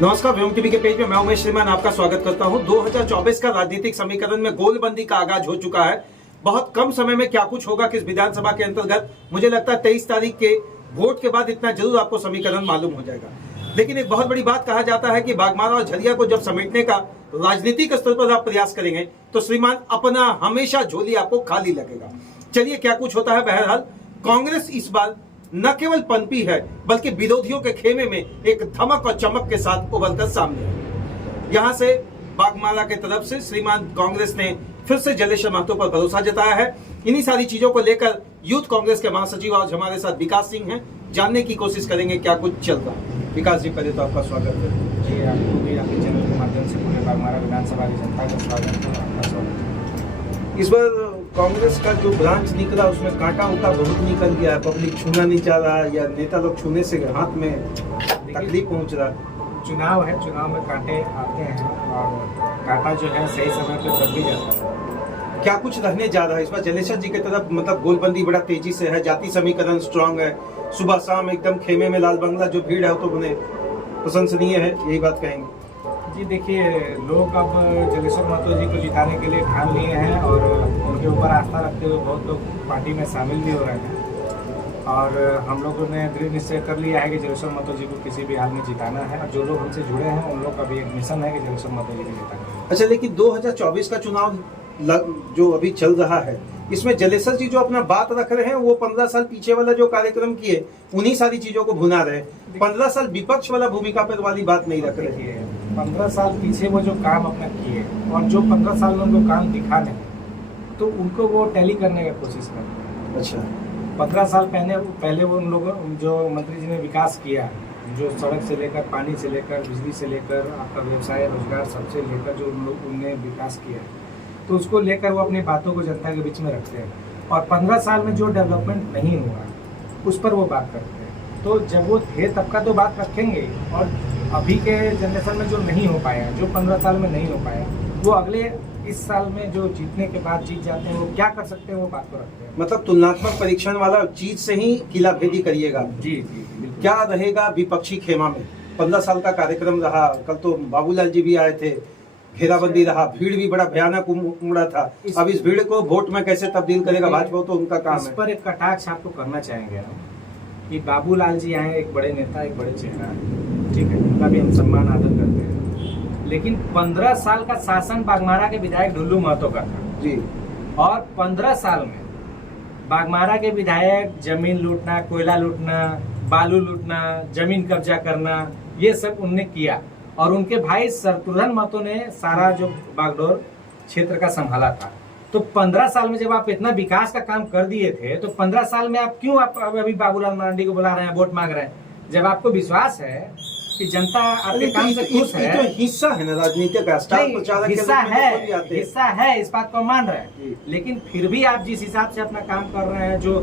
नमस्कार, व्योम टीवी के पेज में मैं उमेश श्रीमान आपका स्वागत करता हूं। 2024 का राजनीतिक समीकरण में गोलबंदी का आगाज हो चुका है। बहुत कम समय में क्या कुछ होगा किस विधानसभा के अंतर्गत, मुझे लगता है 23 तारीख के वोट के बाद इतना जरूर आपको समीकरण मालूम हो जाएगा। लेकिन एक बहुत बड़ी बात कहा जाता है कि बागमारा और झरिया को जब समेटने का राजनीतिक स्तर पर आप प्रयास करेंगे तो श्रीमान अपना हमेशा झोली आपको खाली लगेगा। चलिए क्या कुछ होता है। बहरहाल कांग्रेस इस बार न केवल पनपी है बल्कि विरोधियों के खेमे में एक धमक और चमक के साथ उभरकर सामने है। यहां से बागमारा के तरफ से श्रीमान कांग्रेस ने फिर से जलेश्वर महतो पर भरोसा जताया है। इन्हीं सारी चीजों को लेकर यूथ कांग्रेस के महासचिव आज हमारे साथ विकास सिंह हैं, जानने की कोशिश करेंगे क्या कुछ चल रहा है। विकास जी, पहले तो आपका स्वागत है। जी, आपको भी आपके चैनल के माध्यम से पूरे बागमारा विधानसभा की जनता का स्वागत है, आपका स्वागत है। इस बार कांग्रेस का जो ब्रांच निकला उसमें कांटा उटा बहुत निकल गया है। पब्लिक छूना नहीं चाह रहा या नेता लोग छूने से हाथ में तकलीफ पहुंच रहा है। चुनाव है, चुनाव में कांटे आते हैं और कांटा जो है सही समय पे दब भी जाता है। क्या कुछ रहने जा रहा है इस बार जलेश्वर जी की तरफ? मतलब गोलबंदी बड़ा तेजी से है, जाति समीकरण स्ट्रांग है, सुबह शाम एकदम खेमे में लाल बंगला जो भीड़ है तो उन्हें प्रशंसनीय है, यही बात कहेंगे? जी देखिए, लोग अब जलेश्वर महतो जी को जिताने के लिए ठान लिए हैं और उनके ऊपर आस्था रखते हुए बहुत लोग पार्टी में शामिल भी हो रहे हैं और हम लोगों ने दृढ़ निश्चय कर लिया है कि जलेश्वर महतो जी को किसी भी हाल में जिताना है और जो लोग हमसे जुड़े हैं उन लोग का भी एक मिशन है कि जलेश्वर महतो जी को जिताना है। अच्छा, लेकिन 2024 का चुनाव जो अभी चल रहा है इसमें जलेश्वर जी जो अपना बात रख रहे हैं वो 15 साल पीछे वाला जो कार्यक्रम किए उन्हीं सारी चीजों को भुना रहे। 15 साल विपक्ष वाला भूमिका पर वाली बात नहीं रख रहे हैं। 15 साल पीछे वो जो काम अपना किए और जो 15 साल में उनको काम दिखा नहीं तो उनको वो टैली करने की कोशिश करते हैं। अच्छा, 15 साल पहले वो उन लोगों जो मंत्री जी ने विकास किया, जो सड़क से लेकर पानी से लेकर बिजली से लेकर आपका व्यवसाय रोजगार सबसे लेकर जो उन लोग उनने विकास किया तो उसको लेकर वो अपनी बातों को जनता के बीच में रखते हैं और 15 साल में जो डेवलपमेंट नहीं हुआ उस पर वो बात करते हैं। तो जब वो थे तब का तो बात रखेंगे और अभी के जनरेशन में जो नहीं हो पाया, जो 15 साल में नहीं हो पाया, वो अगले इस साल में जो जीतने के बाद जीत जाते हैं वो क्या कर सकते हैं वो बात को रखते हैं। मतलब तुलनात्मक परीक्षण वाला चीज से ही किला भेदी करिएगा। जी जी बिल्कुल। क्या रहेगा विपक्षी खेमा में? 15 साल का कार्यक्रम रहा, कल तो बाबूलाल जी भी आए थे, घेराबंदी रहा, भीड़ भी बड़ा भयानक उमड़ा था। अब इस भीड़ को वोट में कैसे तब्दील करेगा भाजपा, तो उनका काम है। इस पर एक कटाक्ष आपको करना चाहेंगे कि बाबूलाल जी आए, एक बड़े नेता, एक बड़े चेहरा, ठीक है, उनका भी हम सम्मान आदर करते हैं, लेकिन 15 साल का शासन बागमारा के विधायक ढुल्लू महतो का था जी। और 15 साल में बागमारा के विधायक जमीन लूटना, कोयला लूटना, बालू लूटना, जमीन कब्जा करना, ये सब उनने किया और उनके भाई शत्रुघ्न महतो ने सारा जो बागडोर क्षेत्र का संभाला था। तो 15 साल में जब आप इतना विकास का काम कर दिए थे तो 15 साल में आप क्यों अभी बाबूलाल मरांडी को बुला रहे हैं, वोट मांग रहे हैं? जब आपको विश्वास है कि जनता आपके काम से खुश है। तो हिस्सा है ना राजनीति का, स्टार प्रचारक हिस्सा है, इस बात को मान रहे हैं, लेकिन फिर भी आप जिस हिसाब से अपना काम कर रहे हैं, जो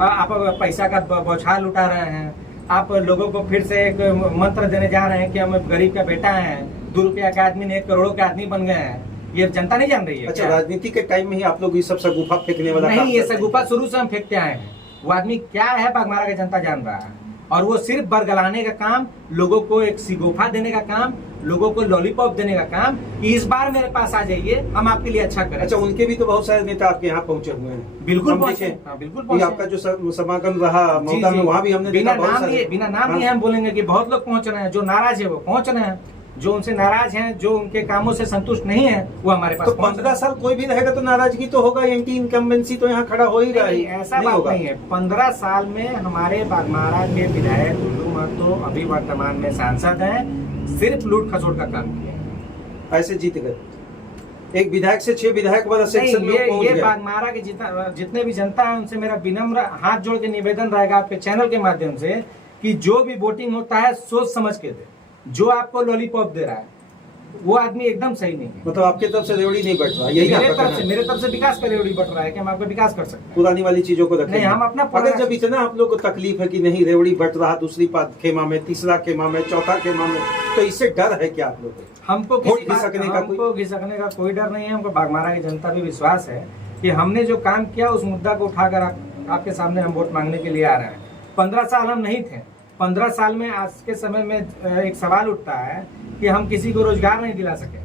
आप पैसा का बौछार उठा रहे हैं, आप लोगों को फिर से एक मंत्र देने जा रहे हैं कि हम गरीब का बेटा है, 2 रुपया के आदमी ने 1 करोड़ के आदमी बन गए हैं, ये जनता नहीं जान रही है। अच्छा, राजनीति के टाइम में ही आप लोग ये सब सगुफा फेंकने वाला नहीं, ये सगुफा शुरू से हम फेंकते आए हैं। वो आदमी क्या है बागमारा की जनता जान रहा है और वो सिर्फ बरगलाने का काम, लोगों को एक सिगोफा देने का काम, लोगों को लॉलीपॉप देने का काम कि इस बार मेरे पास आ जाइए, हम आपके लिए अच्छा करें। अच्छा, उनके भी तो बहुत सारे नेता आपके यहाँ पहुंचे हुए हैं। बिल्कुल पहुंचे, बिल्कुल पहुंचे। आपका जो समागम रहा मौका में वहाँ भी हमने बिना नाम लिए हम बोलेंगे कि बहुत लोग पहुंच रहे हैं, जो नाराज है वो पहुंच रहे हैं, जो उनसे नाराज हैं, जो उनके कामों से संतुष्ट नहीं है वो हमारे पास। तो 15 साल कोई भी रहेगा तो नाराजगी तो होगा, एंटी इनकम्बेंसी तो यहाँ खड़ा हो ही रहा है। ऐसा बात नहीं है। 15 साल में हमारे बागमारा के विधायक ढुल्लू महतो अभी वर्तमान में सांसद हैं, सिर्फ लूट खसोट का काम किया, ऐसे जीत गए। एक विधायक से 6 विधायक वाला सेक्शन में पहुंच ये गया। बागमारा के जितने भी जनता है उनसे मेरा विनम्र हाथ जोड़ के निवेदन रहेगा आपके चैनल के माध्यम से कि जो भी वोटिंग होता है सोच समझ के दे। जो आपको लॉलीपॉप दे रहा है वो आदमी एकदम सही नहीं है। मतलब आपके तरफ से रेवड़ी नहीं बढ़ रहा, यही मेरे तरफ से विकास का रेवड़ी बढ़ रहा है कि हम आपका विकास कर सकते हैं। पुरानी वाली चीजों को रखें। नहीं, हम अपना अगर जब इतना आप लोग को तकलीफ है कि नहीं रेवड़ी बढ़ रहा, दूसरी खेमा में, तीसरा खेमा में, चौथा खेमा में, तो इससे डर है क्या आप लोग को? हमको घिसकने का कोई डर नहीं है। हमको बागमारा की जनता भी विश्वास है कि हमने जो काम किया उस मुद्दा को उठाकर आपके सामने हम वोट मांगने के लिए आ रहे हैं। 15 साल हम नहीं थे, 15 साल में आज के समय में एक सवाल उठता है कि हम किसी को रोजगार नहीं दिला सके,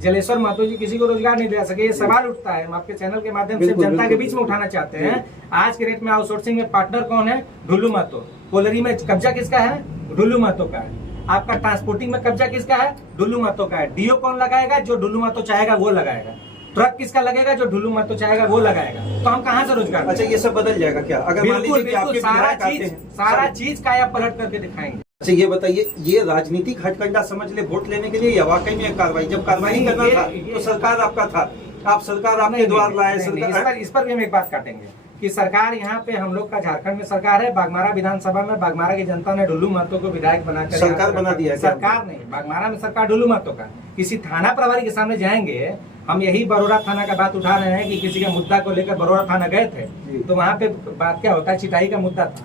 जलेश्वर महतो जी किसी को रोजगार नहीं दिला सके, ये सवाल उठता है। हम आपके चैनल के माध्यम से जनता के बीच में उठाना चाहते हैं। आज के डेट में आउटसोर्सिंग में पार्टनर कौन है? ढुल्लू महतो। कोलरी में कब्जा किसका है? ढुल्लू महतो का है। आपका ट्रांसपोर्टिंग में कब्जा किसका है? ढुल्लू महतो का है। डीओ कौन लगाएगा? जो ढुल्लू महतो चाहेगा वो लगाएगा। ट्रक किसका लगेगा? जो ढुल्लू महतो चाहेगा वो लगाएगा। तो हम कहाँ से रोजगार? अच्छा, ये सब बदल जाएगा क्या अगर मान लीजिए कि आपके सारा चीज काया पलट करके दिखाएंगे। अच्छा, ये बताइए, ये राजनीतिक हथकंडा समझ ले वोट लेने के लिए या वाकई में कार्रवाई? जब कार्रवाई करना था तो सरकार आपका था, आप सरकार आपके द्वार लाए। इस पर भी हम एक बात काटेंगे कि सरकार यहाँ पे हम लोग का झारखंड में सरकार है। बागमारा विधानसभा में बागमारा की जनता ने ढुल्लू महतो को विधायक बनाकर सरकार बना दिया। सरकार नहीं, बागमारा में सरकार ढुल्लू महतो का। किसी थाना प्रभारी के सामने जाएंगे, हम यही बरोड़ा थाना का बात उठा रहे हैं कि किसी का मुद्दा को लेकर बरोड़ा थाना गए थे, तो वहाँ पे बात क्या होता है, चिटाई का मुद्दा था,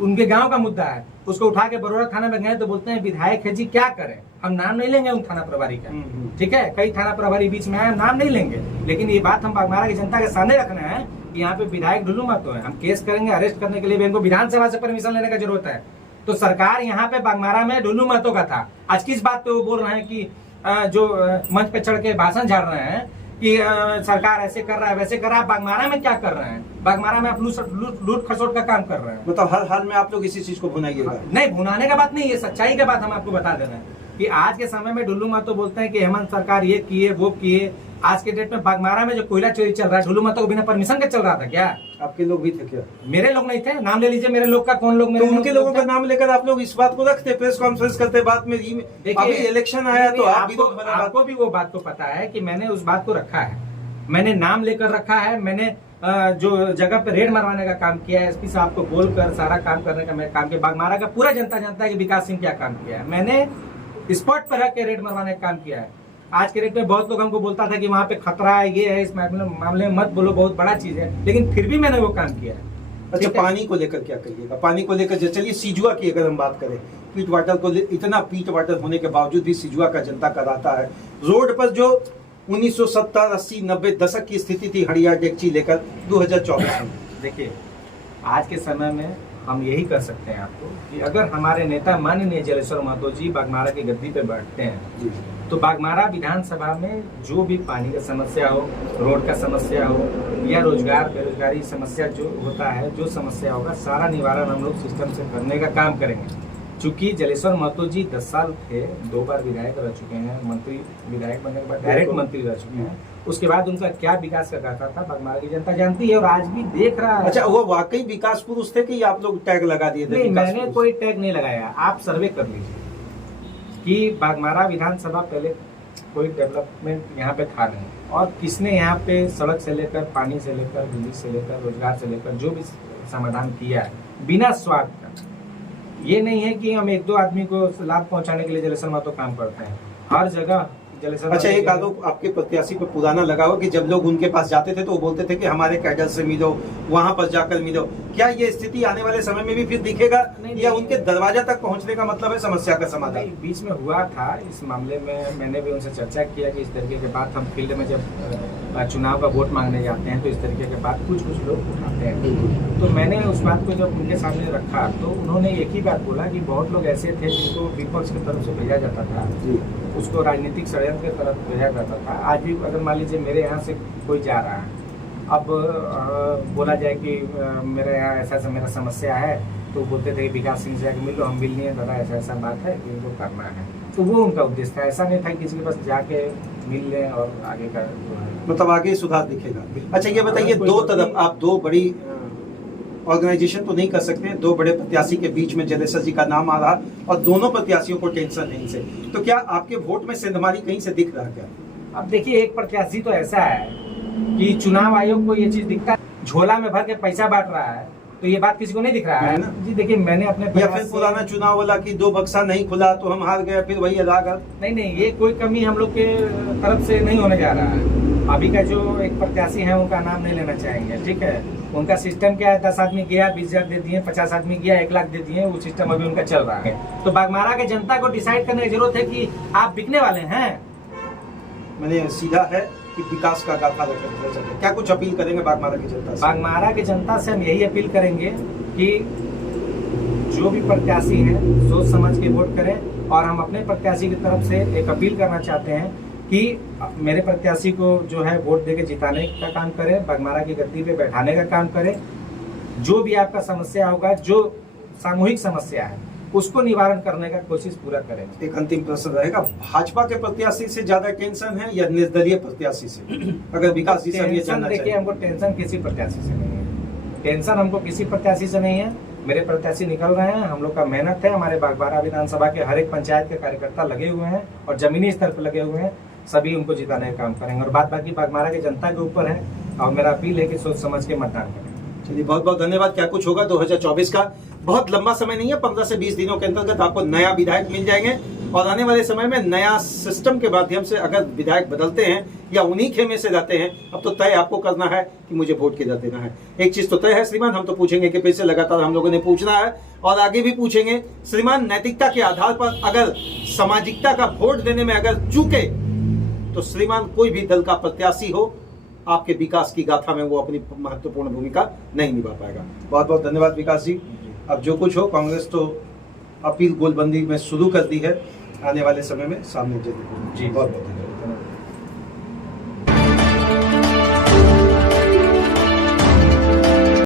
उनके गांव का मुद्दा है, उसको उठा के बरोड़ा थाना में गए तो बोलते हैं विधायक है जी क्या करें, हम नाम नहीं लेंगे उन थाना प्रभारी का। ठीक है, कई थाना प्रभारी बीच में आए, नाम नहीं लेंगे, लेकिन ये बात हम बागमारा की जनता के सामने रखना है कि यहाँ पे विधायक ढुल्लू महतो है। हम केस करेंगे, अरेस्ट करने के लिए भी इनको विधानसभा से परमिशन लेने का जरूरत है। तो सरकार यहाँ पे बागमारा में ढुल्लू महतो का था। आज किस बात पे वो बोल रहे हैं कि जो मंच पे चढ़ के भाषण झाड़ रहे हैं कि सरकार ऐसे कर रहा है वैसे कर रहा है। बागमारा में क्या कर रहे हैं? बागमारा में आप लूट खसोट का काम कर रहे हैं। मतलब हर हाल में आप लोग इसी चीज को भुनाइएगा? नहीं, भुनाने का बात नहीं, ये सच्चाई का बात हम आपको बता दे रहे हैं कि आज के समय में ढुल्लू महतो बोलते हैं कि हेमंत सरकार ये किए वो किए। आज के डेट में बागमारा में जो कोयला चोरी चल रहा है, ढुल्लू महतो को बिना परमिशन के चल रहा था क्या? आपके लोग भी थे क्या? मेरे लोग नहीं थे। नाम ले लीजिए मेरे लोग का, कौन लोग? तो उनके लोगों का नाम लेकर आप लोग इस बात को रखते, प्रेस कॉन्फ्रेंस करते, बात में अभी इलेक्शन आया तो आपको भी वो बात तो पता है कि मैंने उस बात को रखा है, मैंने नाम लेकर रखा है, मैंने जो जगह पे रेड मरवाने का काम किया है, एसपी साहब को बोलकर सारा काम करने का मैं काम किया। बागमारा का पूरा जनता जानता है कि विकास सिंह क्या काम किया है। मैंने स्पॉट पर रख के रेड मरवाने का काम किया है। आज के डेट में बहुत लोग हमको बोलता था कि वहाँ पे खतरा है, ये है, इस मामले में मत बोलो, बहुत बड़ा चीज है, लेकिन फिर भी मैंने वो काम किया है। अच्छा, पानी को लेकर क्या कहिएगा? पानी को लेकर चलिए सिजुआ की अगर हम बात करें, पीट वाटर को इतना पीट वाटर होने के बावजूद भी सिजुआ का जनता कराता है। रोड पर जो 1970, 80, 90 दशक की स्थिति थी हड़िया डेगची लेकर 2024 में, देखिए आज के समय में हम यही कर सकते हैं आपको कि अगर हमारे नेता माननीय जलेश्वर महतो जी बागमारा की गद्दी पे बैठते हैं तो बागमारा विधानसभा में जो भी पानी का समस्या हो, रोड का समस्या हो या रोजगार बेरोजगारी समस्या जो होता है, जो समस्या होगा सारा निवारण हम लोग सिस्टम से करने का काम करेंगे। चूंकि जलेश्वर महतो जी 10 साल थे, 2 बार विधायक रह चुके हैं, मंत्री विधायक बनने के बाद डायरेक्ट मंत्री रह चुके हैं। उसके बाद उनका क्या विकास का गाथा था बागमारा की जनता जानती है और आज भी देख रहा है। अच्छा, वो वाकई विकास पुरुष थे कि आप लोग टैग लगा दिए थे? नहीं, मैंने कोई टैग नहीं लगाया। आप सर्वे कर लीजिए कि बागमारा विधानसभा पहले कोई डेवलपमेंट यहाँ पे था नहीं, और किसने यहाँ पे सड़क से लेकर पानी से लेकर बिजली से लेकर रोजगार से लेकर जो भी समाधान किया है बिना स्वार्थ का। ये नहीं है कि हम 1-2 आदमी को लाभ पहुंचाने के लिए जलेश्वर महतो काम करते हैं, हर जगह जलेश्वर। अच्छा, एक आरोप आपके प्रत्याशी पर पुराना लगा हो कि जब लोग उनके पास जाते थे तो वो बोलते थे कि हमारे कैडर से मिलो, वहां पर जाकर मिलो। क्या ये स्थिति आने वाले समय में भी फिर दिखेगा या उनके दरवाजा तक पहुंचने का मतलब है समस्या का समाधान? बीच में हुआ था इस मामले में, मैंने भी उनसे चर्चा किया कि इस तरीके के बात हम फील्ड में जब चुनाव का वोट मांगने जाते हैं तो इस तरीके के बात कुछ लोग उठाते हैं। तो मैंने उस बात को जब उनके सामने रखा तो उन्होंने एक ही बात बोला कि बहुत लोग ऐसे थे जिनको विपक्ष की तरफ से भेजा जाता था, उसको राजनीतिक षड्यंत्र की तरफ भेजा जाता था। आज भी अगर मान लीजिए मेरे यहाँ से कोई जा रहा है, अब बोला जाए कि मेरे यहाँ ऐसा ऐसा मेरा समस्या है, तो बोलते थे कि विकास सिंह से आके मिलो, हम मिल लिए दादा ऐसा ऐसा बात है कि इनको करना है। तो वो उनका उद्देश्य था, ऐसा नहीं था किसी के पास जाके मिल लें और आगे का मतलब आगे सुधार दिखेगा। अच्छा, ये बताइए, दो तरफ आप दो बड़ी ऑर्गेनाइजेशन तो नहीं कर सकते हैं, 2 बड़े प्रत्याशी के बीच में जलेश्वर जी का नाम आ रहा और दोनों प्रत्याशियों को टेंशन है इनसे, तो क्या आपके वोट में सेंधमारी कहीं से दिख रहा है क्या? अब देखिए, एक प्रत्याशी तो ऐसा है कि चुनाव आयोग को ये चीज दिखता है, झोला में भर के पैसा बांट रहा है, तो ये बात किसी को नहीं दिख रहा है ना जी। देखिए, मैंने अपने या फिर पुराना चुनाव वाला कि 2 बक्सा नहीं खुला तो हम हार गए, फिर वही अदागर। नहीं, ये कोई कमी हम लोग के तरफ से नहीं होने जा रहा है। अभी का जो एक प्रत्याशी है उनका नाम नहीं लेना चाहेंगे, ठीक है। उनका सिस्टम क्या है, 10 आदमी गया 20,000 दे दिए, 50 आदमी गया 1 लाख दे दिए, वो सिस्टम अभी उनका चल रहा है। तो बागमारा के जनता को डिसाइड करने की जरूरत है कि आप बिकने वाले हैं। मैंने सीधा है कि विकास का गाथा लेकर क्या कुछ अपील करेंगे बागमारा की जनता से? बागमारा की जनता से हम यही अपील करेंगे कि जो भी प्रत्याशी हैं सोच समझ के वोट करें। और हम अपने प्रत्याशी की तरफ से एक अपील करना चाहते हैं कि मेरे प्रत्याशी को जो है वोट देके जिताने का काम करें, बघमारा की गद्दी पे बैठाने का काम करें। जो भी आपका समस्या होगा, जो सामूहिक समस्या है, उसको निवारण करने का कोशिश पूरा करें। एक अंतिम प्रश्न रहेगा, भाजपा के प्रत्याशी से ज्यादा टेंशन है या निर्दलीय प्रत्याशी से? अगर विकास जी से हम ये जानना देखिए, चाहिए। हमको टेंशन किसी प्रत्याशी से नहीं है, टेंशन हमको किसी प्रत्याशी से नहीं है। मेरे प्रत्याशी निकल रहे हैं, हम लोग का मेहनत है, हमारे बागबारा विधानसभा के हर एक पंचायत के कार्यकर्ता लगे हुए हैं और जमीनी स्तर पर लगे हुए हैं, सभी उनको जिताने का काम करेंगे। और बात बाकी बागबारा की जनता के ऊपर है और मेरा अपील है कि सोच समझ के मतदान करें। चलिए, बहुत बहुत धन्यवाद। क्या कुछ होगा 2024 का बहुत लंबा समय नहीं है, 15 से 20 दिनों के अंतर्गत आपको नया विधायक मिल जाएंगे और आने वाले समय में नया सिस्टम के माध्यम से अगर विधायक बदलते हैं या उन्हीं खेमे से जाते हैं, अब तो तय आपको करना है कि मुझे वोट किधर देना है। एक चीज तो तय है श्रीमान, हम तो पूछेंगे कि फिर से लगातार हम लोगों ने पूछना है और आगे भी पूछेंगे श्रीमान, नैतिकता के आधार पर अगर सामाजिकता का वोट देने में अगर चूके तो श्रीमान कोई भी दल का प्रत्याशी हो, आपके विकास की गाथा में वो अपनी महत्वपूर्ण भूमिका नहीं निभा पाएगा। बहुत बहुत धन्यवाद विकास जी। अब जो कुछ हो, कांग्रेस तो अपील गोलबंदी में शुरू कर दी है, आने वाले समय में सामने जरूर। जी, बहुत बहुत धन्यवाद।